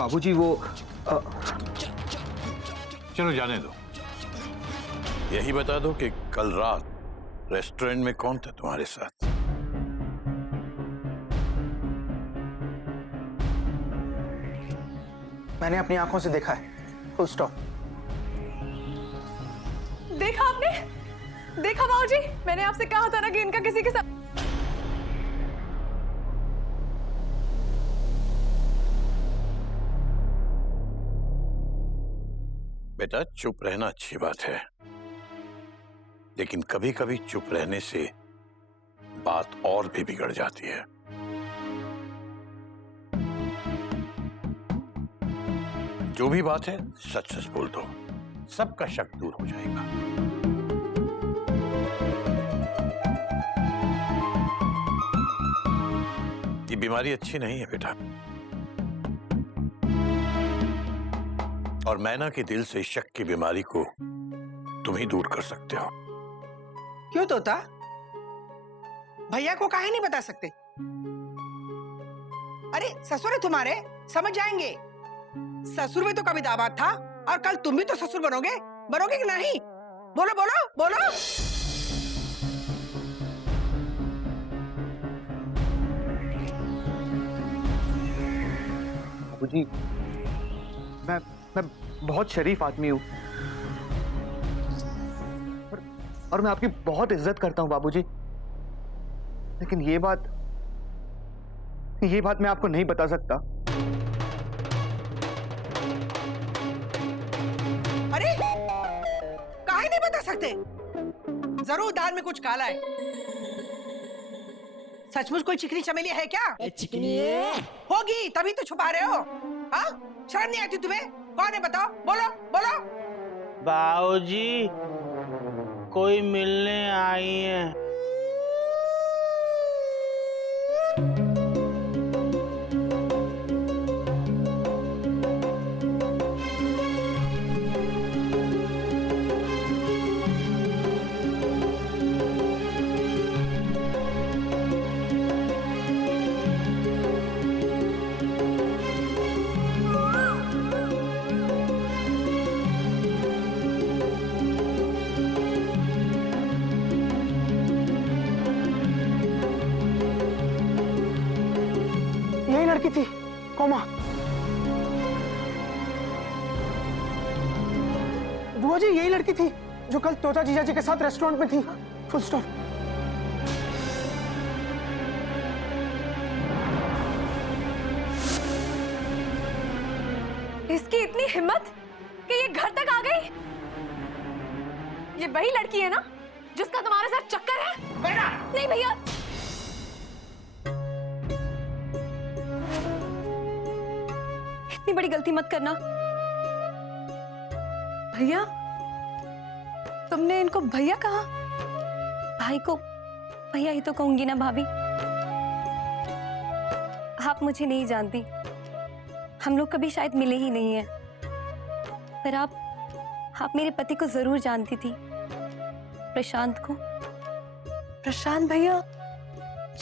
बाबूजी वो चलो जाने दो। यही बता दो कि कल रात रेस्टोरेंट में कौन था तुम्हारे साथ? मैंने अपनी आंखों से देखा है, फुल स्टॉप। देखा आपने? देखा बाबूजी, मैंने आपसे कहा था ना कि इनका किसी के साथ। बेटा चुप रहना अच्छी बात है, लेकिन कभी कभी चुप रहने से बात और भी बिगड़ जाती है। जो भी बात है सच सच बोल दो, सबका शक दूर हो जाएगा। ये बीमारी अच्छी नहीं है बेटा, और मैना के दिल से शक की बीमारी को तुम ही दूर कर सकते हो। क्यों तोता? भैया को काहे नहीं बता सकते? अरे ससुर है तुम्हारे, समझ जाएंगे। ससुर में तो कभी दामाद था, और कल तुम भी तो ससुर बनोगे। बनोगे कि नहीं? बोलो बोलो बोलो। बाबूजी, मैं बहुत शरीफ आदमी हूँ, और मैं आपकी बहुत इज्जत करता हूँ बाबूजी, लेकिन ये बात मैं आपको नहीं बता सकता। अरे काहे नहीं बता सकते? जरूर दाल में कुछ काला है। सचमुच कोई चिकनी चमेली है क्या? चिकनी होगी तभी तो छुपा रहे हो। हाँ, शर्म नहीं आती तुम्हें? कौन है बताओ? बोलो बोलो। बाबूजी, कोई मिलने आई है। यही लड़की थी कोमा। बुआ जी, यही लड़की थी जो कल तोता जीजा जी के साथ रेस्टोरेंट में थी, फुल स्टॉप। इसकी इतनी हिम्मत कि ये घर तक आ गई। ये वही लड़की है ना जिसका तुम्हारे साथ चक्कर है? नहीं भैया, इतनी बड़ी गलती मत करना। भैया, तुमने इनको भैया कहा? भाई को भैया ही तो कहूंगी ना भाभी। आप मुझे नहीं जानती, हम लोग कभी शायद मिले ही नहीं हैं, पर आप मेरे पति को जरूर जानती थी, प्रशांत को। प्रशांत भैया,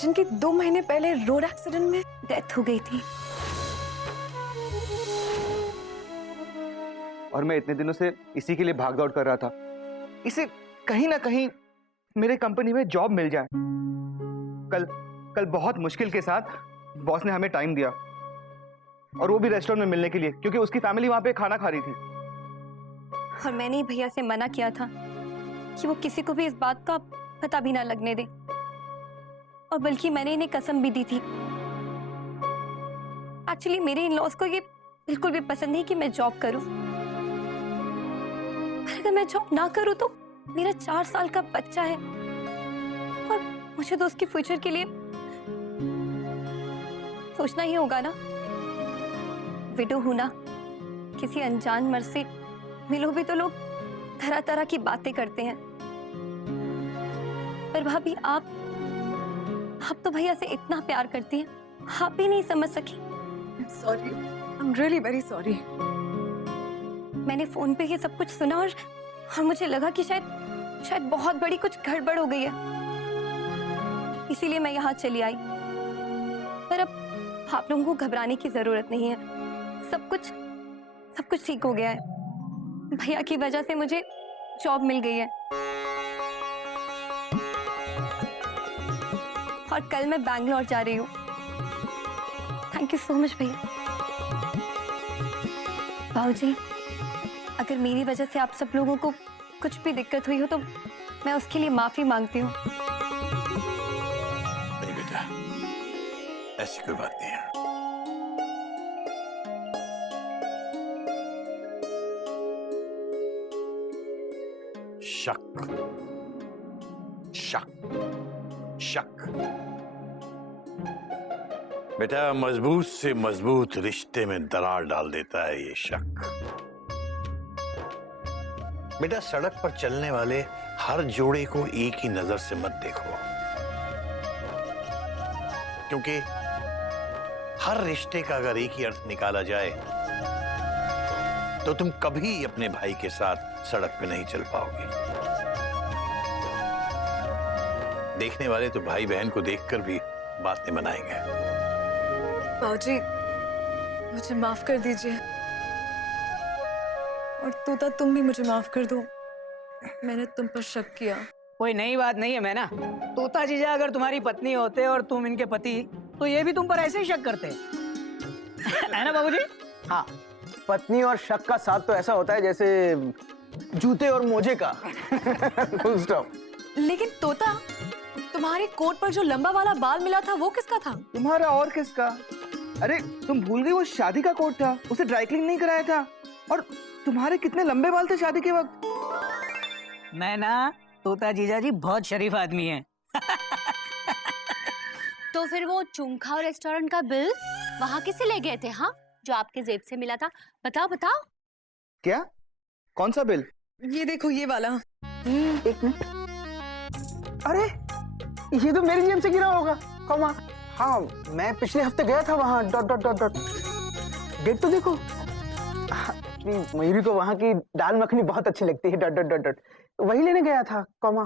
जिनकी 2 महीने पहले रोड एक्सीडेंट में डेथ हो गई थी। और मैं इतने दिनों से इसी के लिए भाग दौड़ कर रहा था, इसे कहीं ना कहीं मेरे कंपनी में जॉब मिल जाए। कल बहुत मुश्किल के साथ बॉस ने हमें टाइम दिया, और वो भी रेस्टोरेंट में मिलने के लिए, क्योंकि उसकी फैमिली वहां पे खाना खा रही थी। और मैंने ही भैया से मना किया था कि वो किसी को भी इस बात का पता भी ना लगने दे, और बल्कि मैंने इन्हें कसम भी दी थी। एक्चुअली मेरे इन लॉज को ये बिल्कुल भी पसंद नहीं कि मैं जॉब करूं। अगर मैं जॉब ना करूं तो मेरा 4 साल का बच्चा है, और मुझे तो उसके फ्यूचर के लिए सोचना ही होगा ना। विडो हूं ना, किसी अनजान मर्द से मिलो भी तो लोग तरह तरह की बातें करते हैं। पर भाभी, आप तो भैया से इतना प्यार करती हैं, आप भी नहीं समझ सकी। Sorry, I am really very sorry. मैंने फोन पे ये सब कुछ सुना, और मुझे लगा कि शायद बहुत बड़ी कुछ गड़बड़ हो गई है, इसीलिए मैं यहाँ चली आई। पर अब आप लोगों को घबराने की जरूरत नहीं है। सब कुछ ठीक हो गया है। भैया की वजह से मुझे जॉब मिल गई है और कल मैं बैंगलोर जा रही हूँ। थैंक यू सो मच भैया। बाबूजी, अगर मेरी वजह से आप सब लोगों को कुछ भी दिक्कत हुई हो तो मैं उसके लिए माफी मांगती हूँ। नहीं बेटा, ऐसी कोई बात नहीं है। शक शक शक बेटा, मजबूत से मजबूत रिश्ते में दरार डाल देता है ये शक। बेटा, सड़क पर चलने वाले हर जोड़े को एक ही नजर से मत देखो, क्योंकि हर रिश्ते का अगर एक ही अर्थ निकाला जाए तो तुम कभी अपने भाई के साथ सड़क पे नहीं चल पाओगे। देखने वाले तो भाई बहन को देखकर भी बातें बनाएंगे। बाबूजी, मुझे माफ कर दीजिए, और तोता तुम भी मुझे माफ कर दो। मैंने तुम पर शक किया। कोई नई बात नहीं है मैना। तोता जीजा अगर तुम्हारी पत्नी होते और तुम इनके पति, तो ये भी तुम पर ऐसे ही शक करते है ना बाबूजी? हाँ, पत्नी और शक का साथ तो ऐसा होता है जैसे जूते और मोजे का। Full stop. लेकिन तोता, तुम्हारे कोट पर जो लंबा वाला बाल मिला था वो किसका था? तुम्हारा और किसका? अरे तुम भूल गई, वो शादी का कोट था, उसे ड्राई क्लीन नहीं कराया था। और तुम्हारे कितने लंबे बाल थे शादी के वक्त। मैना, तोता जीजा जी बहुत शरीफ आदमी है। तो फिर वो चुंखा रेस्टोरेंट का बिल वहाँ किसे ले गए थे? हाँ, जो आपके जेब से मिला था। बताओ बताओ। क्या? कौन सा बिल? ये देखो, ये वाला। एक मिनट। अरे ये तो मेरी जेब से गिरा होगा। कौमा? हाँ, मैं पिछले हफ्ते गया था वहाँ। Dot dot dot dot. Date तो देखो। मयूरी को वहाँ की दाल मखनी बहुत अच्छी लगती है। Dot dot dot dot. वही लेने गया था। कौमा?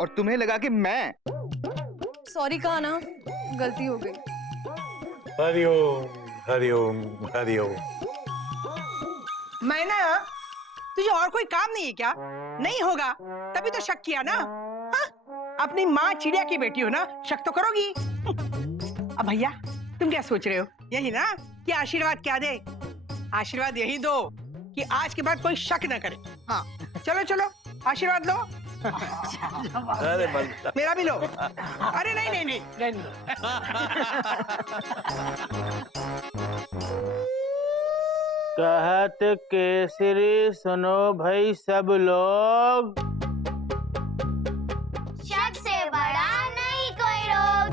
और तुम्हें लगा कि मैं? सॉरी कहा ना, गलती हो गई। हरिओम हरिओम हरिओम। मैना, तुझे और कोई काम नहीं है क्या? नहीं होगा तभी तो शक किया ना। हाँ? अपनी माँ चिड़िया की बेटी हो ना, शक तो करोगी। अब भैया, तुम क्या सोच रहे हो? यही ना कि आशीर्वाद क्या दे? आशीर्वाद यही दो कि आज के बाद कोई शक न करे। हाँ, चलो चलो, आशीर्वाद लो। अरे बंदा, मेरा भी लो। अरे नहीं नहीं नहीं, रहने दो। कहत केसरी सुनो भाई सब लोग। शक से बड़ा नहीं कोई रोग।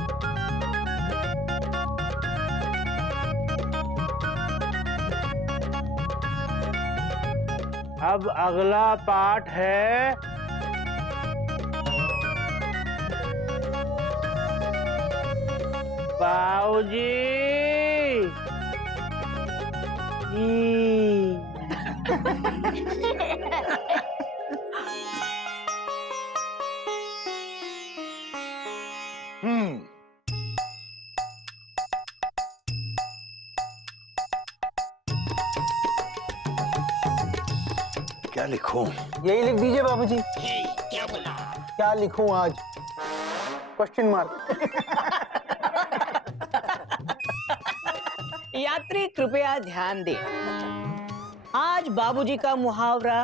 अब अगला पाठ है बाबूजी। क्या लिखूं? यही लिख दीजिए बाबूजी। क्या बोला? क्या लिखूं आज? Question mark. यात्री कृपया ध्यान दें। आज बाबूजी का मुहावरा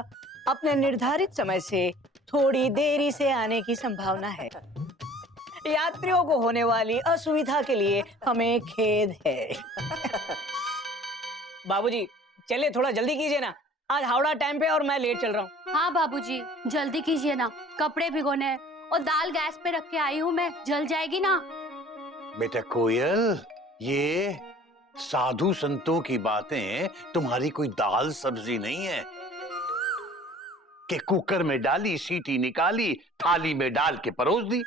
अपने निर्धारित समय से थोड़ी देरी से आने की संभावना है। यात्रियों को होने वाली असुविधा के लिए हमें खेद है। बाबूजी, चलिए थोड़ा जल्दी कीजिए ना। आज हावड़ा टाइम पे और मैं लेट चल रहा हूँ। हाँ बाबूजी, जल्दी कीजिए ना, कपड़े भिगोने हैं और दाल गैस पे रख के आई हूँ मैं, जल जाएगी ना। बेटा कोयल, ये साधु संतों की बातें तुम्हारी कोई दाल सब्जी नहीं है कि कुकर में डाली, सीटी निकाली, थाली में डाल के परोस दी।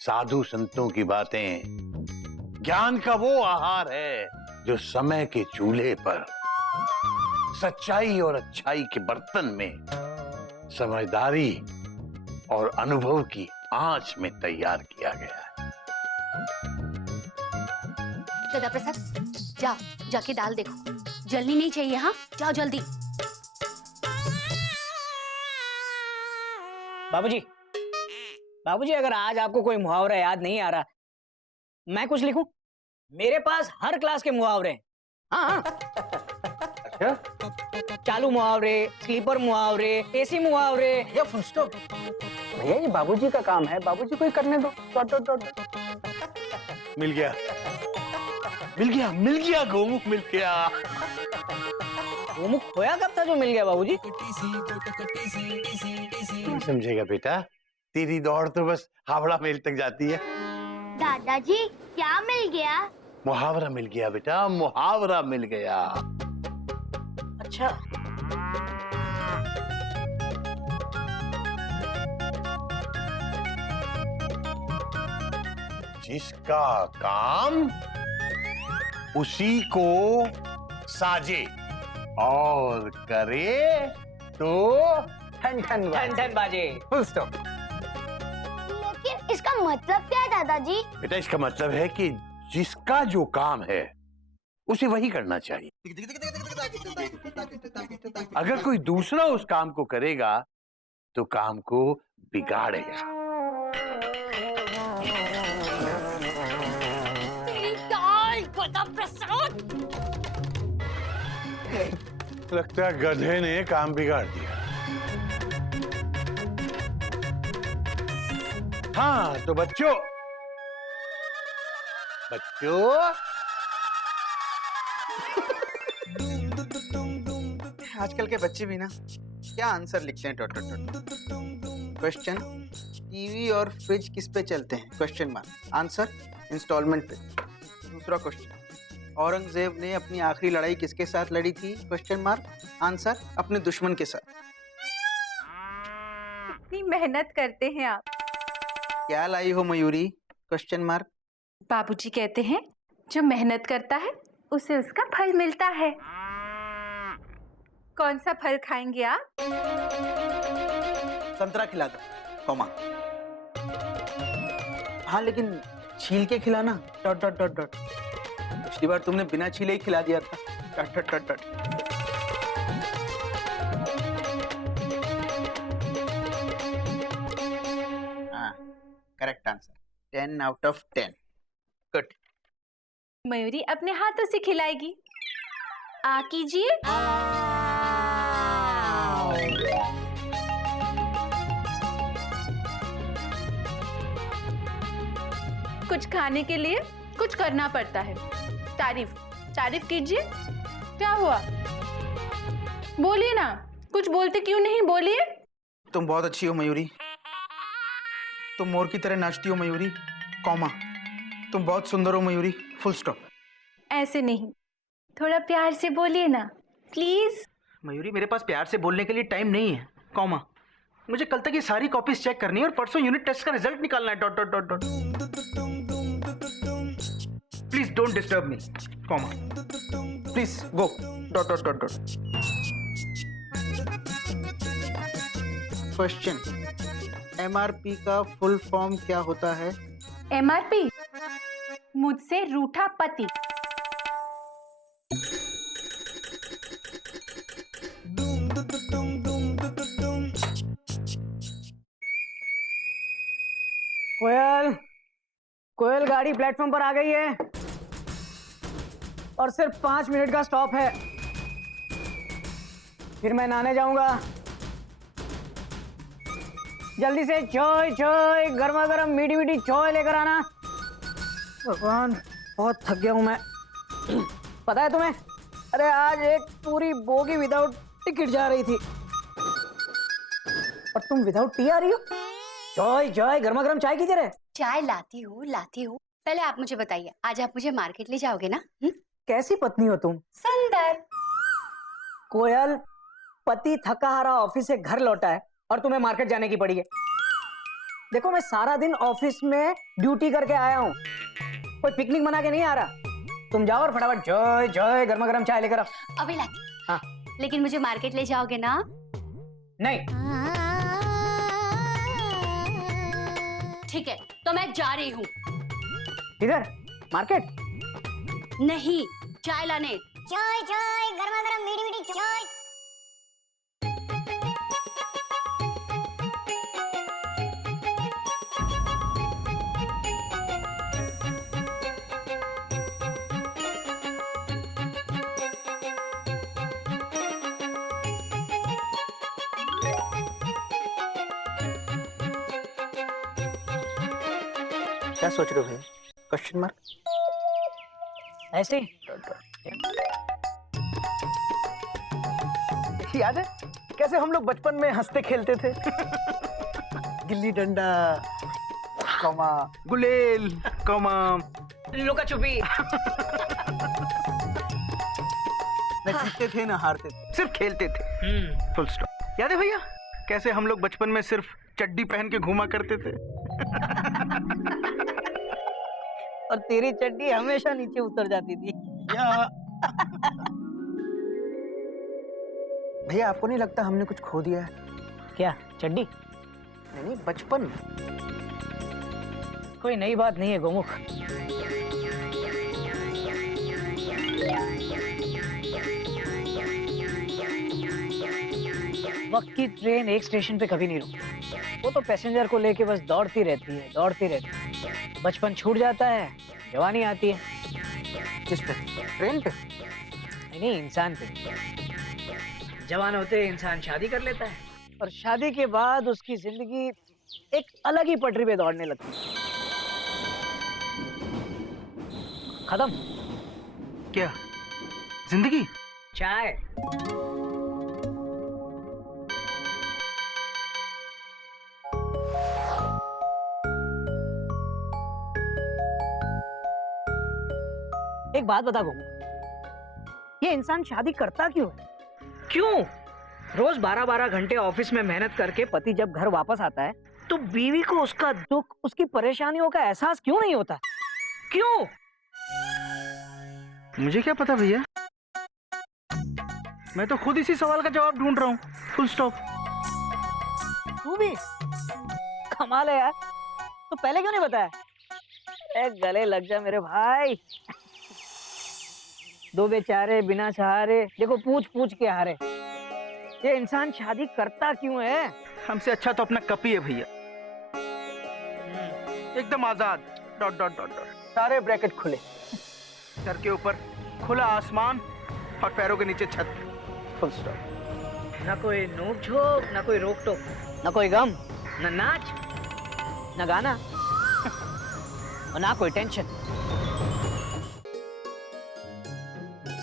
साधु संतों की बातें ज्ञान का वो आहार है जो समय के चूल्हे पर सच्चाई और अच्छाई के बर्तन में समझदारी और अनुभव की आंच में तैयार किया गया है। गदा प्रसाद, जाओ जाके दाल देखो, जलनी नहीं चाहिए। हाँ जाओ जल्दी। बाबूजी, बाबूजी अगर आज आपको कोई मुहावरा याद नहीं आ रहा, मैं कुछ लिखूं? मेरे पास हर क्लास के मुहावरे हैं। हाँ हाँ, चालू मुहावरे, स्लीपर मुहावरे, एसी मुहावरे। या फुल स्टॉप। भैया ये बाबूजी का काम है, बाबूजी को ही करने दो। Dot dot dot. मिल गया, मिल गया, मिल गया, गोमुख मिल गया। गोमुख खोया कब था जो मिल गया बाबूजी? नहीं समझेगा बेटा, तेरी दौड़ तो बस हावड़ा मेल तक जाती है। दादाजी क्या मिल गया? मुहावरा मिल गया बेटा, मुहावरा मिल गया। अच्छा, जिसका काम उसी को साजे और करे तो ठन ठन ठन ठन बाजे। Full stop. लेकिन इसका मतलब क्या है दादाजी? बेटा इसका मतलब है कि जिसका जो काम है उसे वही करना चाहिए। अगर कोई दूसरा उस काम को करेगा तो काम को बिगाड़ेगा। गदा प्रसाद, लगता है गधे ने काम बिगाड़ दिया। हाँ तो बच्चों, आजकल के बच्चे भी ना क्या आंसर लिखते हैं। Dot dot dot. Question, TV और फ्रिज किस पे चलते हैं? Question mark. आंसर, इंस्टॉलमेंट पे। दूसरा क्वेश्चन, औरंगजेब ने अपनी आखिरी लड़ाई किसके साथ लड़ी थी? Question mark. आंसर, अपने दुश्मन के साथ। कितनी मेहनत करते हैं आप। क्या लाई हो मयूरी? Question mark. बाबूजी कहते हैं जो मेहनत करता है उसे उसका फल मिलता है। कौन सा फल खाएंगे आप? संतरा खिला दो, कॉमा। हाँ लेकिन छील के खिलाना। Dot dot dot dot. पिछली बार तुमने बिना छीले ही खिला दिया था। Dot dot dot dot. हाँ, correct answer. 10 out of 10। Good. Mayuri अपने हाथों से खिलाएगी। आ कीजिए। कुछ खाने के लिए कुछ करना पड़ता है। तारीफ, तारीफ कीजिए। क्या हुआ? बोलिए ना, कुछ बोलते क्यों नहीं? बोलिए। तुम बहुत अच्छी हो मयूरी। तुम मोर की तरह नाचती हो मयूरी, कॉमा। तुम बहुत सुंदर हो मयूरी, फुल स्टॉप। ऐसे नहीं, थोड़ा प्यार से बोलिए ना प्लीज। मयूरी मेरे पास प्यार से बोलने के लिए टाइम नहीं है, कॉमा। मुझे कल तक ये सारी कॉपीज चेक करनी है और परसों यूनिट टेस्ट का रिजल्ट निकालना है। Dot dot dot dot. Please don't disturb me, comma. Please go. Dot dot dot dot. Question, MRP का फुल फॉर्म क्या होता है? MRP, मुझसे रूठा पति। कोयल, कोयल गाड़ी प्लेटफॉर्म पर आ गई है और सिर्फ 5 मिनट का स्टॉप है, फिर मैं नहाने जाऊंगा। जल्दी से चाय चाय, गर्मा गर्म मीठी मीठी चाय लेकर आना। भगवान, बहुत थक गया हूं मैं। पता है तुम्हें, अरे आज एक पूरी बोगी विदाउट टिकट जा रही थी और तुम विदाउट टी आ रही हो। चाय चाय, गर्मा गर्म चाय कीजिए रे। चाय लाती हूँ लाती हूँ। पहले आप मुझे बताइए, आज आप मुझे मार्केट ले जाओगे ना? कैसी पत्नी हो तुम? सुंदर। कोयल, पति थका हारा ऑफिस से घर लौटा है और तुम्हें मार्केट जाने की पड़ी है। देखो मैं सारा दिन ऑफिस में ड्यूटी करके आया हूँ, कोई पिकनिक मना के नहीं आ रहा। तुम जाओ और फटाफट चाय चाय, गर्मा गर्म चाय लेकर आओ। अभी लाती। हाँ। लेकिन मुझे मार्केट ले जाओगे ना? नहीं। ठीक है, तो मैं जा रही हूँ। किधर? मार्केट? नहीं, चाय लाने। चाय चाय गर्मा गर्म मीठी मीठी चाय। क्या सोच रहे हो भैया? Question mark? ऐसे ही याद है कैसे हम लोग बचपन में हंसते खेलते थे? गिल्ली डंडा, कौमा, गुलेल, कौमा, लुका छुपी। न जीतते थे ना हारते थे, सिर्फ खेलते थे। Full stop. याद है भैया कैसे हम लोग बचपन में सिर्फ चड्डी पहन के घूमा करते थे? और तेरी चड्डी हमेशा नीचे उतर जाती थी। भैया आपको नहीं लगता हमने कुछ खो दिया है? क्या चड्डी? नहीं बचपन। कोई नई बात नहीं है गोमुख। वक्त की ट्रेन एक स्टेशन पे कभी नहीं रुकती। वो तो पैसेंजर को लेके बस दौड़ती रहती है, दौड़ती रहती है। बचपन छूट जाता है, जवानी आती है। किस पे? ट्रेन पे? नहीं, इंसान पे। जवान होते इंसान शादी कर लेता है और शादी के बाद उसकी जिंदगी एक अलग ही पटरी पे दौड़ने लगती है। खत्म। क्या जिंदगी? चाय। एक बात बता गोमू, ये इंसान शादी करता क्यों है? क्यों? रोज 12-12 घंटे ऑफिस में मेहनत करके पति जब घर वापस आता है तो बीवी को उसका दुख, उसकी परेशानियों का एहसास क्यों नहीं होता? क्यों? मुझे क्या पता भैया, मैं तो खुद इसी सवाल का जवाब ढूंढ रहा हूँ। Full stop. तू भी कमाल है यार, तो पहले क्यों नहीं बताया? ए, गले लग जा मेरे भाई। दो बेचारे बिना सहारे, देखो पूछ पूछ के हारे। ये इंसान शादी करता क्यों है? हमसे अच्छा तो अपना कपी है भैया, एकदम आजाद। डॉट डॉट डॉट डॉट, सारे ब्रैकेट खुले, सर के ऊपर खुला आसमान और पैरों के नीचे छत। Full stop. ना कोई नोक झोंक, ना कोई रोक टोक, ना कोई गम, ना नाच, ना गाना और ना कोई टेंशन।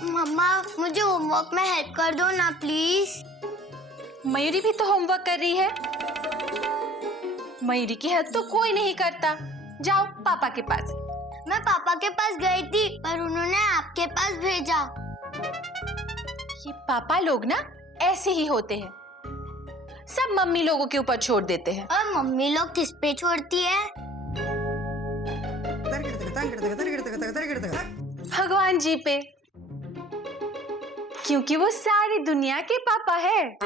मम्मा मुझे होमवर्क में हेल्प कर दो ना प्लीज। मयूरी भी तो होमवर्क कर रही है। मयूरी की हेल्प तो कोई नहीं करता। जाओ पापा के पास। मैं पापा के पास गई थी पर उन्होंने आपके पास भेजा। ये पापा लोग ना ऐसे ही होते हैं, सब मम्मी लोगों के ऊपर छोड़ देते हैं। और मम्मी लोग किस पे छोड़ती है? भगवान जी पे, क्योंकि वो सारी दुनिया के पापा है।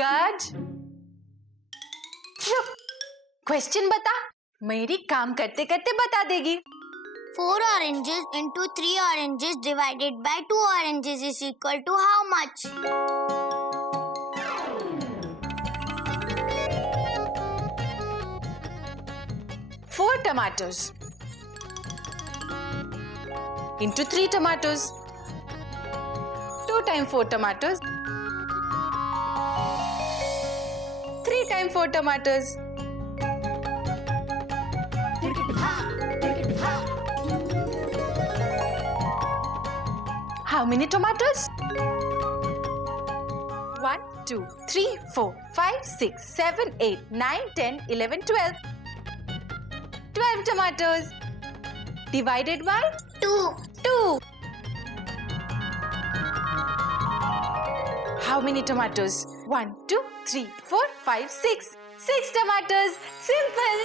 गॉड, क्वेश्चन बता। मेरी काम करते करते बता देगी। 4 oranges into 3 oranges divided by 2 oranges is equal to how much? Four tomatoes into 3 tomatoes. 2 times 4 tomatoes. 3 times 4 tomatoes. How many tomatoes? 1, 2, 3, 4, 5, 6, 7, 8, 9, 10, 11, 12. 12 tomatoes. Divided by 2. 2. How many tomatoes? 1, 2, 3, 4, 5, 6. 6 tomatoes. Simple.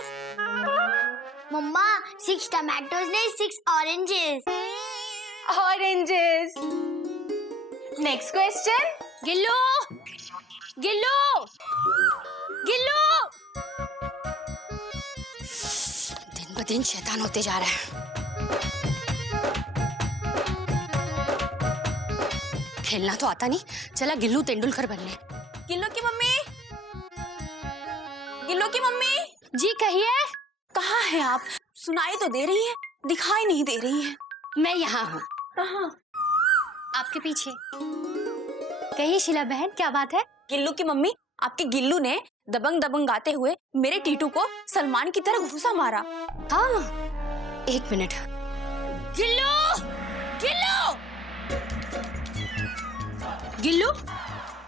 Mama, 6 tomatoes नहीं 6 oranges. Oranges. Next question. Gillu, Gillu, Gillu. दिन शैतान होते जा रहा है। खेलना तो आता नहीं, चला गिल्लू तेंदुलकर बनने। गिल्लू की मम्मी, गिल्लू की मम्मी, जी कहिए। कहाँ है आप? सुनाई तो दे रही है, दिखाई नहीं दे रही है। मैं यहाँ हूँ। कहाँ? आपके पीछे। कहिए शीला बहन, क्या बात है? गिल्लू की मम्मी, आपके गिल्लू ने दबंग दबंग गाते हुए मेरे टीटू को सलमान की तरह घूसा मारा। हाँ, एक मिनट। गिल्लू, गिल्लू, गिल्लू,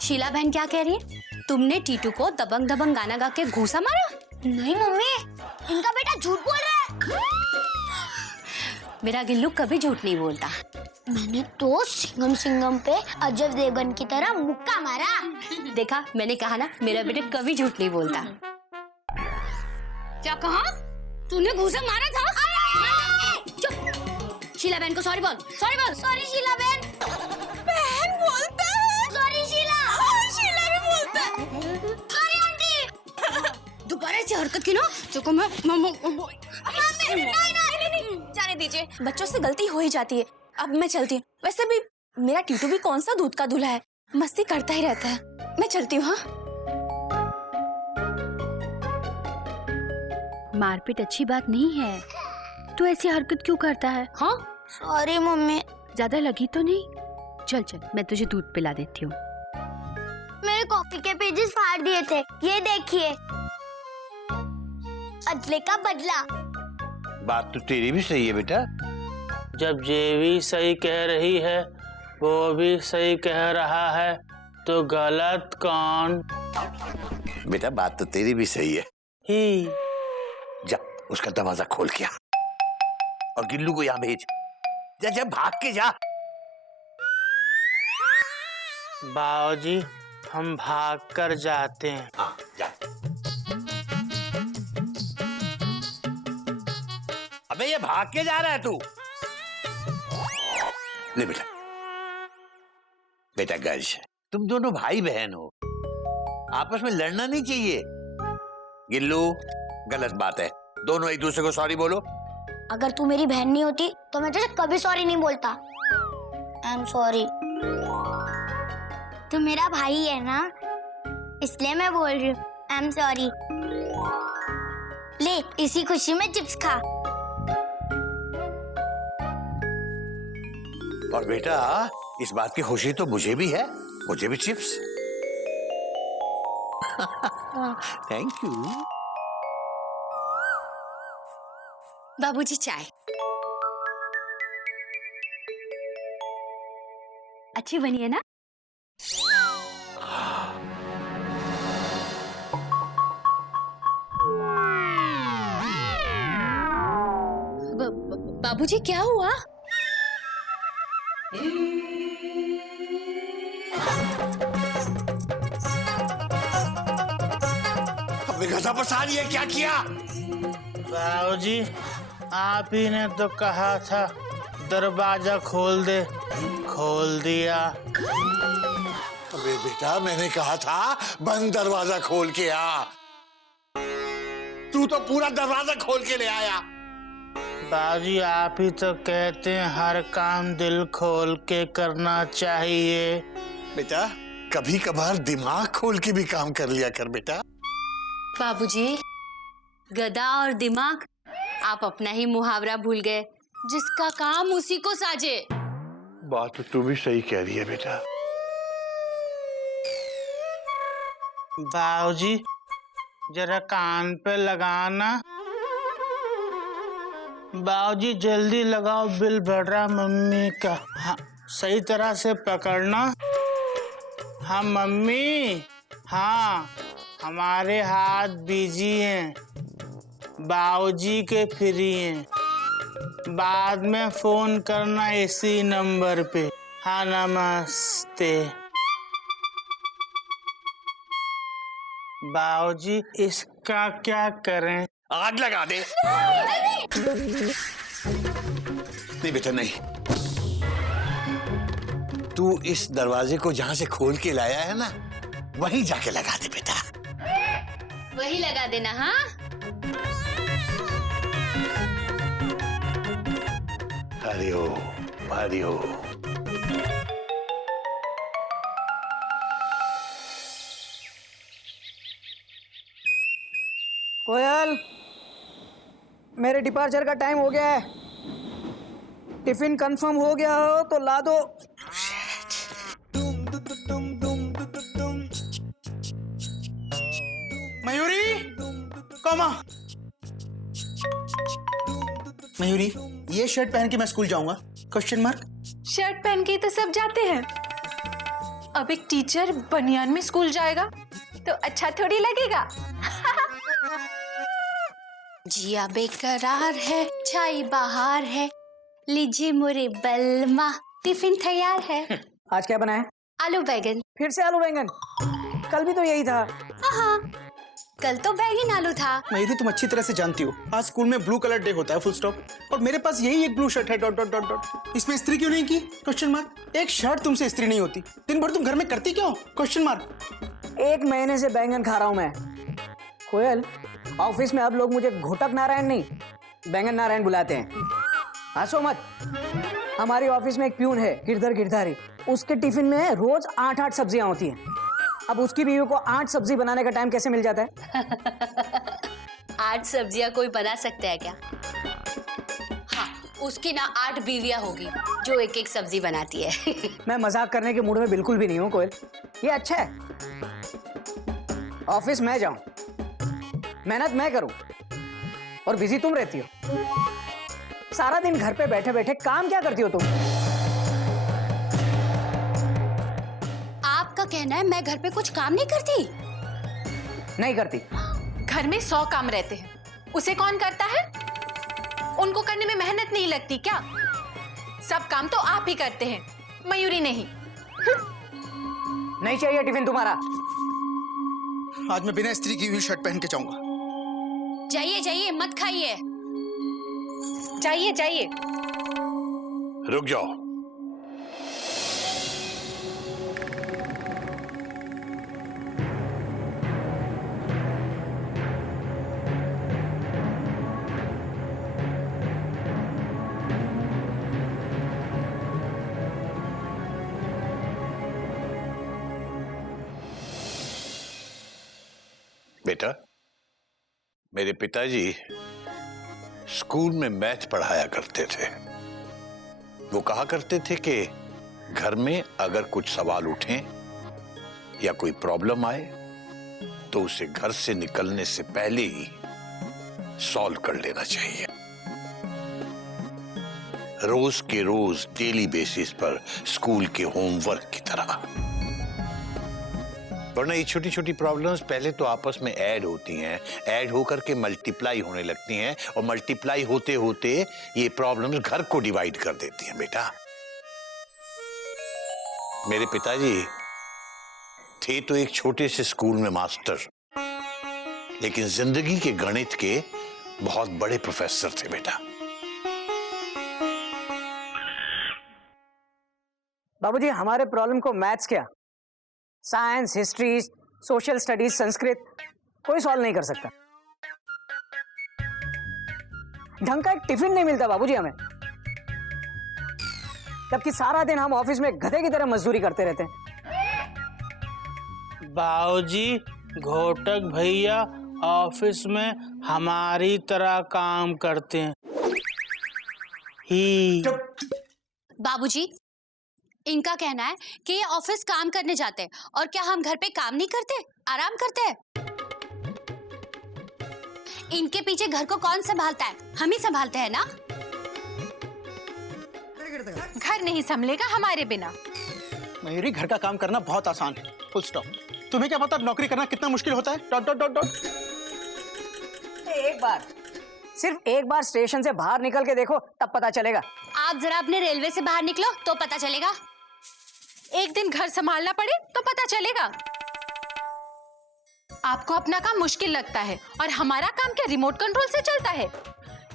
शीला बहन क्या कह रही है? तुमने टीटू को दबंग दबंग गाना गा के घूसा मारा? नहीं मम्मी, इनका बेटा झूठ बोल रहा है। मेरा गिल्लू कभी झूठ नहीं बोलता। मैंने तो सिंघम सिंघम पे अजय देवगन की तरह मुक्का मारा। देखा, मैंने कहा ना, मेरा बेटा कभी झूठ नहीं बोलता। क्या कहा? तूने घूसा मारा था? चुप। शीला बहन को सॉरी बोल, सॉरी बोल। सॉरी शीला बहन। बहन बोलता है। सॉरी शीला। शीला भी बोलता है। Sorry aunty. दोबारा ऐसी हरकत की ना, चुको मैं नहीं, जाने दीजिए, बच्चों से गलती हो ही जाती है। अब मैं चलती हूँ। वैसे भी मेरा टीटू भी कौन सा दूध का दूल्हा है, मस्ती करता ही रहता है। मैं चलती हूँ। हाँ, मारपीट अच्छी बात नहीं है, तू ऐसी हरकत क्यों करता है? हाँ, सॉरी मम्मी। ज्यादा लगी तो नहीं? चल चल, मैं तुझे दूध पिला देती हूँ। मेरे कॉफी के पेजेस फाड़ दिए थे, ये देखिए। अदले का बदला। बात तो तेरी भी सही है बेटा। जब जेवी सही कह रही है, वो भी सही कह रहा है, तो गलत कौन? बेटा बात तो तेरी भी सही है। ही। जा उसका दरवाजा खोल के आ और गिल्लू को यहाँ भेज। जा जा, भाग के जा। बाबूजी, हम भाग कर जाते हैं। हाँ जा। अबे ये भाग के जा रहा है तू? ले बेटा, बेटा गर्ज, तुम दोनों भाई बहन हो, आपस में लड़ना नहीं चाहिए। गिल्लू, गलत बात है, दोनों एक दूसरे को सॉरी बोलो। अगर तू मेरी बहन नहीं होती तो मैं तुझे कभी सॉरी नहीं बोलता। I am sorry. तू मेरा भाई है ना, इसलिए मैं बोल रही हूँ आई एम सॉरी। ले, इसी खुशी में चिप्स खा। और बेटा इस बात की खुशी तो मुझे भी है, मुझे भी चिप्स। Thank you. बाबूजी चाय अच्छी बनी है ना? बाबूजी क्या हुआ? अपने गधा पर सारी है, क्या किया? बाबूजी, आप ही ने तो कहा था दरवाजा खोल दे, खोल दिया। अबे बेटा, मैंने कहा था बंद दरवाजा खोल के आ, तू तो पूरा दरवाजा खोल के ले आया। बाबूजी, आप ही तो कहते हैं हर काम दिल खोल के करना चाहिए। बेटा कभी कभार दिमाग खोल के भी काम कर लिया कर बेटा। बाबूजी, गधा और दिमाग, आप अपना ही मुहावरा भूल गए, जिसका काम उसी को साजे। बात तो तू भी सही कह रही है बेटा। बाबूजी, जरा कान पे लगाना। बाबूजी जल्दी लगाओ, बिल बढ़ रहा मम्मी का। हाँ, सही तरह से पकड़ना। हाँ मम्मी, हाँ हमारे हाथ बिजी हैं, बाबूजी के फ्री हैं, बाद में फोन करना इसी नंबर पे। हाँ नमस्ते। बाबूजी, इसका क्या करें? आग लगा दे। नहीं बेटा नहीं, तू इस दरवाजे को जहां से खोल के लाया है ना, वहीं जाके लगा दे बेटा। वही लगा देना। हाँ हरिओम हरिओम। कोयल, मेरे डिपार्चर का टाइम हो गया है। टिफिन कंफर्म हो गया हो तो ला दो। मयूरी, कमा। मयूरी, ये शर्ट पहन के मैं स्कूल जाऊंगा? Question mark. शर्ट पहन के तो सब जाते हैं, अब एक टीचर बनियान में स्कूल जाएगा तो अच्छा थोड़ी लगेगा। जिया बेकरार है, छाई बहार है, लीजिए मोरे बलमा, टिफिन तैयार है। आज क्या बना है? आलू बैगन। फिर से आलू बैंगन? कल भी तो यही था। हाँ, कल तो बैगन आलू था। मयूरी, तुम अच्छी तरह से जानती हो आज स्कूल में ब्लू कलर डे होता है, फुल स्टॉप। और मेरे पास यही एक ब्लू शर्ट है, डॉट डॉट डॉट डॉट। इसमें इस्त्री क्यों नहीं की? Question mark. एक शर्ट तुमसे इस्त्री नहीं होती, दिन भर तुम घर में करती क्यों? Question mark. 1 महीने से बैंगन खा रहा हूं मैं। कोयल, ऑफिस में अब लोग मुझे घोटक नारायण नहीं, बैंगन नारायण बुलाते हैं। हंसो मत। हमारी ऑफिस में एक प्यून है, गिरधर गिरधारी। उसके टिफिन में रोज 8-8 सब्जियां होती हैं। अब उसकी बीवी को 8 सब्जी बनाने का टाइम कैसे मिल जाता है? 8 सब्जियां कोई बना सकता है क्या? हाँ, उसकी ना 8 बीवियां होगी जो एक एक सब्जी बनाती है। मैं मजाक करने के मूड में बिल्कुल भी नहीं हूँ कोयल। ये अच्छा है, ऑफिस मैं जाऊं, मेहनत मैं करूं, और बिजी तुम रहती हो। सारा दिन घर पे बैठे बैठे काम क्या करती हो तुम? आपका कहना है मैं घर पे कुछ काम नहीं करती? नहीं करती। घर में 100 काम रहते हैं, उसे कौन करता है? उनको करने में मेहनत नहीं लगती क्या? सब काम तो आप ही करते हैं, मयूरी नहीं। नहीं चाहिए टिफिन तुम्हारा। आज मैं बिना इस्त्री की हुई शर्ट पहन के जाऊंगा। जाइए जाइए, मत खाइए। जाइए जाइए। रुक जाओ। बेटा, मेरे पिताजी स्कूल में मैथ पढ़ाया करते थे। वो कहा करते थे कि घर में अगर कुछ सवाल उठें या कोई प्रॉब्लम आए तो उसे घर से निकलने से पहले ही सॉल्व कर लेना चाहिए। रोज के रोज डेली बेसिस पर स्कूल के होमवर्क की तरह। वरना ये छोटी छोटी प्रॉब्लम्स पहले तो आपस में ऐड होती हैं, ऐड होकर के मल्टीप्लाई होने लगती हैं, और मल्टीप्लाई होते होते ये प्रॉब्लम्स घर को डिवाइड कर देती हैं। बेटा, मेरे पिताजी थे तो एक छोटे से स्कूल में मास्टर, लेकिन जिंदगी के गणित के बहुत बड़े प्रोफेसर थे। बेटा, बाबूजी, हमारे प्रॉब्लम को मैथ्स क्या, science, history, social studies, Sanskrit कोई सॉल्व नहीं कर सकता। ढंग का एक टिफिन नहीं मिलता बाबूजी हमें, जबकि सारा दिन हम ऑफिस में गधे की तरह मजदूरी करते रहते हैं। बाबूजी, घोटक भैया ऑफिस में हमारी तरह काम करते हैं। ही बाबूजी, इनका कहना है कि ये ऑफिस काम करने जाते हैं, और क्या हम घर पे काम नहीं करते, आराम करते हैं? इनके पीछे घर को कौन संभालता है? हम ही संभालते हैं ना। घर नहीं संभलेगा हमारे बिना। मयूरी, घर का काम करना बहुत आसान है, फुल स्टॉप। तुम्हें क्या पता नौकरी करना कितना मुश्किल होता है? Dot dot dot dot. एक बार, सिर्फ एक बार स्टेशन से बाहर निकल के देखो, तब पता चलेगा। आप जरा अपने रेलवे से बाहर निकलो तो पता चलेगा। एक दिन घर संभालना पड़े तो पता चलेगा। आपको अपना काम मुश्किल लगता है, और हमारा काम क्या रिमोट कंट्रोल से चलता है?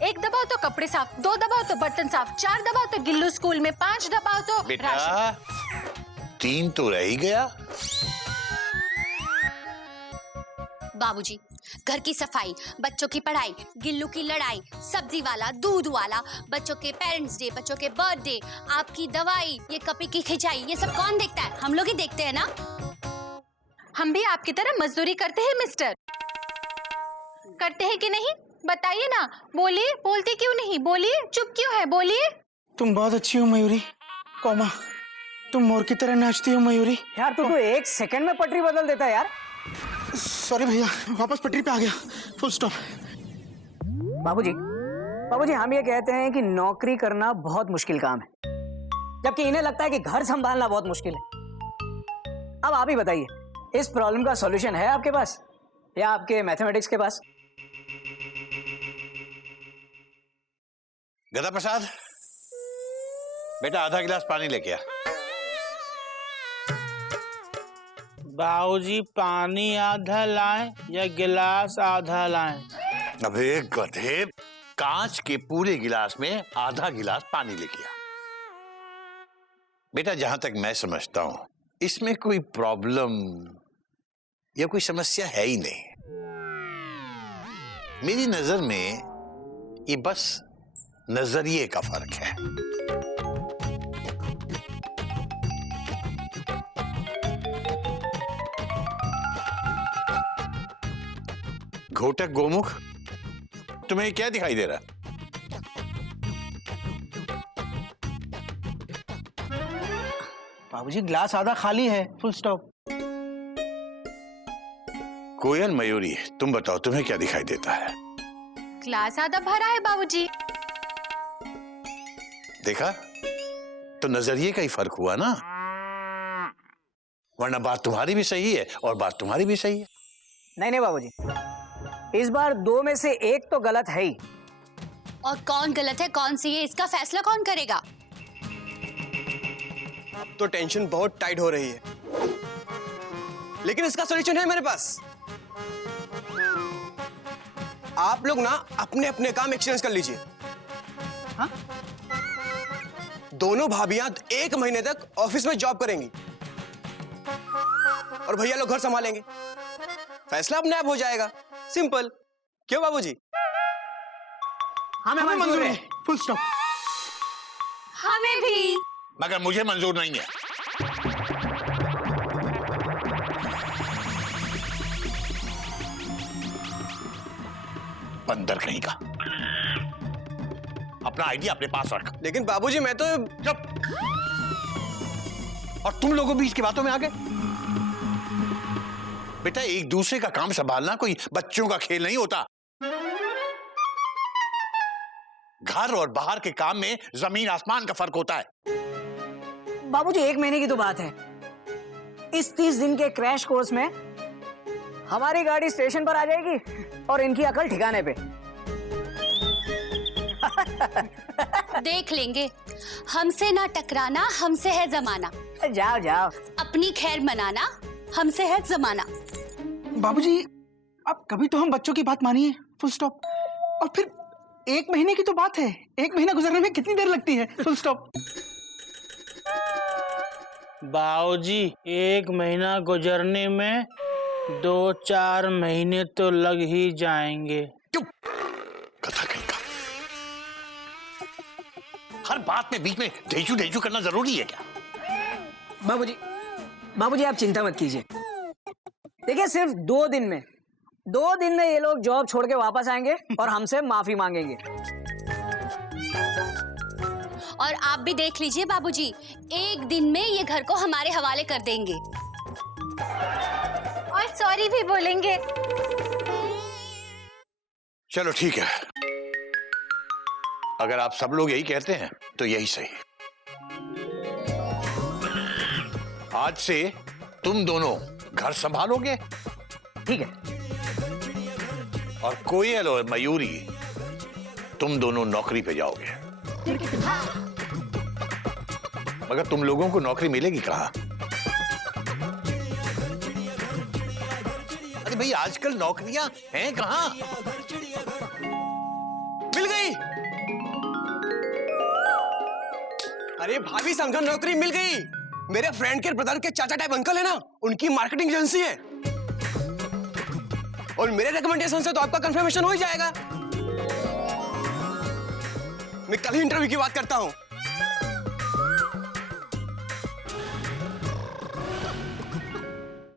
1 दबाओ तो कपड़े साफ, 2 दबाओ तो बर्तन साफ, 4 दबाओ तो गिल्लू स्कूल में, 5 दबाओ तो बेटा, राशन। 3 तो रह ही गया। बाबूजी, घर की सफाई, बच्चों की पढ़ाई, गिल्लू की लड़ाई, सब्जी वाला, दूध वाला, बच्चों के पेरेंट्स डे, बच्चों के बर्थडे, आपकी दवाई, ये कपी की खिंचाई, ये सब कौन देखता है? हम लोग ही देखते हैं ना। हम भी आपकी तरह मजदूरी करते हैं मिस्टर। करते हैं कि नहीं? बताइए ना, बोलिए। बोलते क्यों नहीं? बोलिए। चुप क्यों है? बोलिए। तुम बहुत अच्छी हो मयूरी। कोमा, तुम मोर की तरह नाचती हो मयूरी। यार तू 1 सेकंड में पटरी बदल देता है यार। सॉरी भैया, वापस पटरी पे आ गया। Full stop. बाबूजी, बाबूजी हम ये कहते हैं कि नौकरी करना बहुत मुश्किल काम है, जबकि इन्हें लगता है कि घर संभालना बहुत मुश्किल है। अब आप ही बताइए, इस प्रॉब्लम का सॉल्यूशन है आपके पास या आपके मैथमेटिक्स के पास? गदा प्रसाद, बेटा आधा गिलास पानी लेके आ। बाबूजी, पानी आधा लाएं या गिलास आधा लाएं? अबे गधे, कांच के पूरे गिलास में आधा गिलास पानी लेके आ। बेटा जहां तक मैं समझता हूं, इसमें कोई प्रॉब्लम या कोई समस्या है ही नहीं। मेरी नजर में ये बस नजरिए का फर्क है। घोटक गोमुख, तुम्हें क्या दिखाई दे रहा है? बाबूजी ग्लास आधा खाली है। Full stop. कोयल, मयूरी, तुम बताओ तुम्हें क्या दिखाई देता है? ग्लास आधा भरा है बाबूजी। देखा, तो नजरिए का ही फर्क हुआ ना, वरना बात तुम्हारी भी सही है और बात तुम्हारी भी सही है। नहीं नहीं बाबूजी, इस बार 2 में से 1 तो गलत है ही। और कौन गलत है कौन सी है, इसका फैसला कौन करेगा? अब तो टेंशन बहुत टाइट हो रही है, लेकिन इसका सॉल्यूशन है मेरे पास। आप लोग ना अपने अपने काम एक्सचेंज कर लीजिए। हाँ? दोनों भाभियां 1 महीने तक ऑफिस में जॉब करेंगी और भैया लोग घर संभालेंगे। फैसला अपने आप हो जाएगा। सिंपल। क्यों बाबूजी? हमें मंजूर है। Full stop. हमें भी। मगर मुझे मंजूर नहीं है। बंदर कहीं का, अपना आइडिया अपने पास रख। लेकिन बाबूजी मैं तो चुप। और तुम लोगों भी इसकी बातों में आ गए। बेटा, एक दूसरे का काम संभालना कोई बच्चों का खेल नहीं होता। घर और बाहर के काम में जमीन आसमान का फर्क होता है। बाबूजी 1 महीने की तो बात है। इस 30 दिन के क्रैश कोर्स में हमारी गाड़ी स्टेशन पर आ जाएगी और इनकी अकल ठिकाने पे। देख लेंगे। हमसे ना टकराना, हमसे है जमाना। जाओ जाओ। अपनी खैर मनाना, हमसे है जमाना। बाबूजी, अब कभी तो हम बच्चों की बात मानिए। Full stop. और फिर 1 महीने की तो बात है। 1 महीना गुजरने में कितनी देर लगती है? Full stop. बाबूजी, 1 महीना गुजरने में 2-4 महीने तो लग ही जाएंगे। कथा कहीं का। हर बात में बीच में ढेचू ढेचू करना जरूरी है क्या? बाबूजी, बाबूजी आप चिंता मत कीजिए। देखिए सिर्फ 2 दिन में ये लोग जॉब छोड़ के वापस आएंगे और हमसे माफी मांगेंगे। और आप भी देख लीजिए बाबूजी, 1 दिन में ये घर को हमारे हवाले कर देंगे और सॉरी भी बोलेंगे। चलो ठीक है, अगर आप सब लोग यही कहते हैं तो यही सही। आज से तुम दोनों घर संभालोगे। ठीक है। और कोयल और मयूरी, तुम दोनों नौकरी पे जाओगे। मगर तुम लोगों को नौकरी मिलेगी कहाँ? अरे भाई, आजकल नौकरियां हैं कहाँ? मिल गई। अरे भाभी समझो, नौकरी मिल गई। मेरे फ्रेंड के ब्रदर के चाचा टाइप अंकल है ना, उनकी मार्केटिंग एजेंसी है। और मेरे रिकमेंडेशन से तो आपका कंफर्मेशन हो ही जाएगा। मैं कल ही इंटरव्यू की बात करता हूँ।